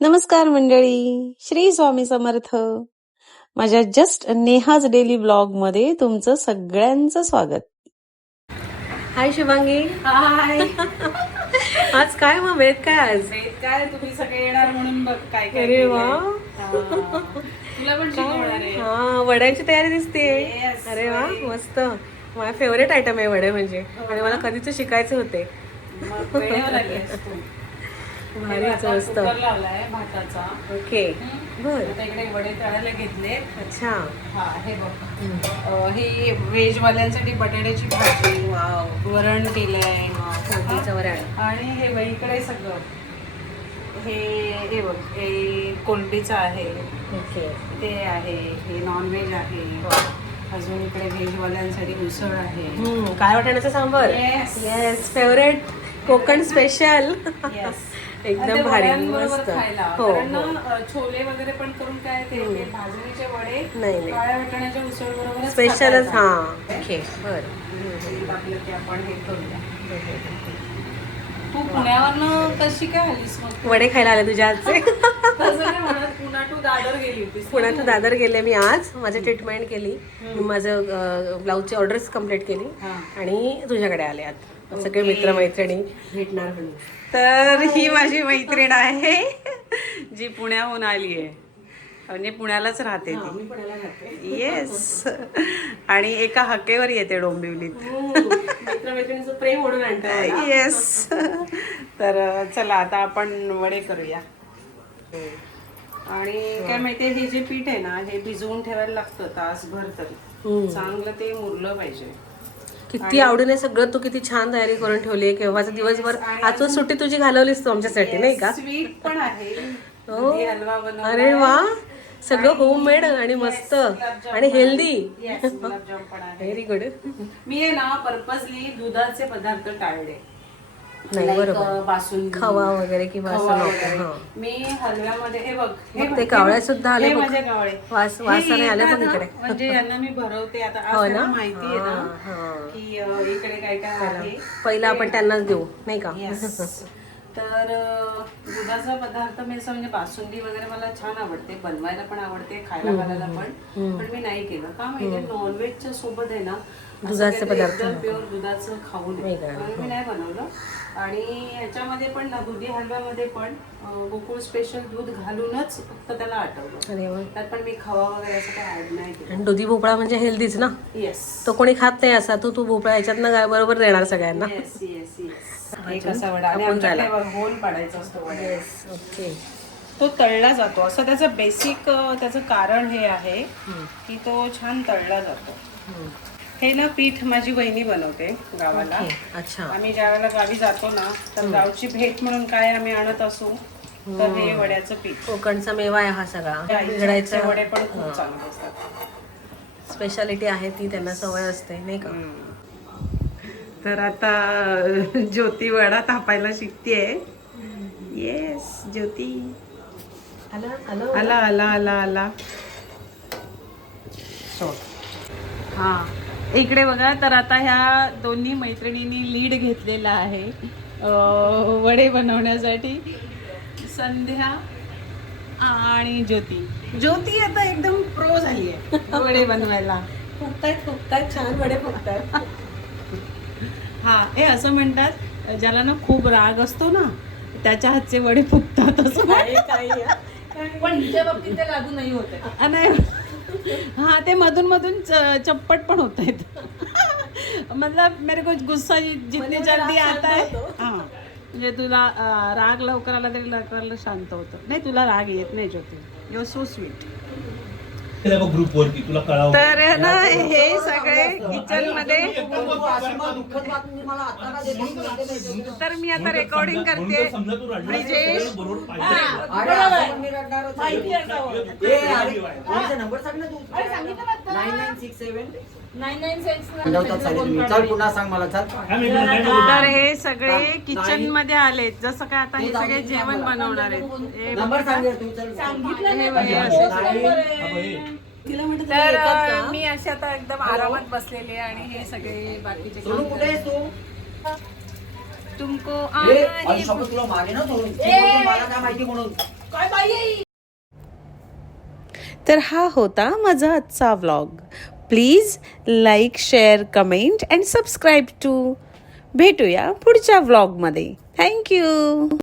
नमस्कार मंडळी, श्री स्वामी समर्थ. माझ्या जस्ट नेहाज डेली ब्लॉग मध्ये तुमचं सगळ्यांचं स्वागत. हाय शिवांगी. हाय. आज काय मग वेद काय आज काय तुम्ही सगळे येणार म्हणून बघ काय काय अरे केलंय. वा. तुला पण शिकवणार आहे. हा, वड्याची तयारी दिसते. Yes, अरे वा, वडे. मस्त. माझा फेवरेट आयटम आहे वडे म्हणजे. आणि मला कधीच शिकायचे होते. मग वेळेवर आलीस तू. भारीच, आता मस्त. कुकर लावलाय भाताचा. ओके, बर. आता इकडे वडे तळायला घेतले. अच्छा. हा हे बघ, ही व्हेज वाल्यांसाठी बटाट्याची भाजी, वाव, वरण केलंय, फोडणीचं वरण. आणि हे बघ इकडे सगळं हे बघ, हे कोलंबीचं आहे, ओके. ते आहे, हे नॉनव्हेज आहे. अजून इकडे व्हेजवाल्यांसाठी उसळ आहे. काय वाटाण्याचं sambar. Yes. Yes, favourite Konkan special. Yes. एकदम भारी, मस्त. खायला हो, कारण हो. ना, छोले वगैरे पण करून काय ते भाजणीचे वडे नाही. काळ्या वाटाण्याच्या उसळ बरोबर स्पेशलच. हा, ओके, बर. आपलं की आपण हे करूया. तू पुण्यावरनं कशी काय आलीस मग? वडे खायला आले तुझ्या आजचे. तसं नाही म्हणत, पुन्हा तू दादर गेली होतीस. पुण्यात दादर गेले मी आज. माझी ट्रीटमेंट केली, माझं ब्लाऊजची ऑर्डर्स कम्प्लीट केली आणि तुझ्याकडे आले आता सगळे मित्रमैत्रिणी भेटणार म्हणून. तर ही माझी मैत्रीण आहे जी पुण्याहून आली आहे, म्हणजे पुण्यालाच राहते ती. मी पुण्याला राहते. येस. आणि एका हाकेवर येते डोंबिवलीत. मित्रमैत्रिणीचं प्रेम म्हणून आणतं. येस. तर चला आता आपण वडे करूया. आणि काय माहितीये, हे जे पीठ आहे ना, हे भिजवून ठेवायला लागतं तासभर तरी. चांगलं ते मुरलं पाहिजे. किती आवडीने सगळं तू किती छान तयारी करून ठेवली. केव्हाच दिवसभर आजून सुट्टी तुझी घालवलीस तू आमच्यासाठी, नाही का? स्वीट पण आहे. हो. दुधी हलवा बनवलाय. अरे वा, सगळं होममेड आणि मस्त आणि हेल्दी. Yes, गुलाबजाम पण आहे. Very good. मी आहे ना पर्पजली दुधाचे पदार्थ टाळले. नाही, Like, बरोबर. बासुंदी, खवा वगैरे किंवा खवा असं नको. वगैरे. हा. मी हलव्यामध्ये हे बघ, मग ते कावळे सुद्धा आले हे बघ. माझे कावळे. वासाने हे आले पण येतात इकडे. ना, म्हणजे यांना मी भरवते आता. आज हो त्यांना ना? माहिती आहे हा, ना हा. की इकडे काय काय आहे. पहिलं आपण त्यांनाच देऊ, नाही का? Yes. तर दुधाचा पदार्थ मी असं म्हणजे बासुंदी वगैरे मला छान आवडते, बनवायला पण आवडते, खायला घालायला पण मी नाही केलं का माहिती. नॉनव्हेजच्या सोबत आहे ना दुधाचे पदार्थ प्युअर दुधाचं खाऊ नये, म्हणून मी नाही बनवलं. आणि ह्याच्यामध्ये पण ना, दुधी हलव्यामध्ये पण गोकुळ स्पेशल दूध घालूनच फक्त त्याला आटवलं. अरे वा. त्यात पण मी खवा वगैरे असं काही ऍड नाही केलं. आणि दुधी भोपळा म्हणजे हेल्दीच ना. येस तो कोणी खात नाही असा, तू भोपळा याच्यातनं बरोबर देणार सगळ्यांना. Yes yes yes. एक असा वडा आणि आमच्याकडे होल पाडायचा असतो वड्याला. ओके. तो तळला जातो असं त्याचं बेसिक, त्याचं कारण हे आहे की तो छान तळला जातो. हे ना पीठ माझी वहिनी बनवते गावाला. अच्छा. आम्ही ज्या वेळेला गावी जातो ना, तर गावची भेट म्हणून काय आम्ही आणत असू तर हे वड्याचं पीठ. कोकणचा मेवा आहे हा सगळा. आईचे वडे पण खूप चांगले असतात. स्पेशालिटी आहे ती, त्यांना सवय असते, नाही का? तर आता ज्योती वडा थापायला शिकतेय. येस ज्योती. आला आला आला आला. हा, इकडे बघा. तर आता ह्या दोन्ही मैत्रिणींनी लीड घेतलेला आहे वडे बनवण्यासाठी. संध्या आणि ज्योती. ज्योती आता एकदम प्रो झाली आहे वडे बनवायला. फुगतायत छान वडे फुगतायत. हा, हे असं म्हणतात ज्याला ना खूप राग असतो ना, त्याच्या हातचे वडे फुगतात असं. पण हिच्या बाबतीत ते लागू नाही होते. नाही, हा, ते मधून मधून चप्पट पण होत आहेत. मतलब मेरे को गुस्सा जितनी जल्दी आता है, हा, म्हणजे तुला राग लवकर आला तरी लवकर शांत होतं. नाही, तुला राग येत नाही Jyoti. You so sweet. Group वरती तुला कळावं. तर ना हे सगळे किचन मध्ये. तर मी आता रेकॉर्डिंग करते. ब्रिजेश, तर हे सगळे किचन मध्ये आलेत. जसं काय आता हे सगळे जेवण बनवणार आहेत. तर मी अशी आता एकदम आरामात बसलेली आहे आणि हे सगळे बाकीचे तुमको तुला मागे ना मला काय माहिती म्हणून तर हा होता माझा आजचा vlog. Please like, share, comment and subscribe to. भेटूया पुढच्या व्लॉगमध्ये. थँक्यू.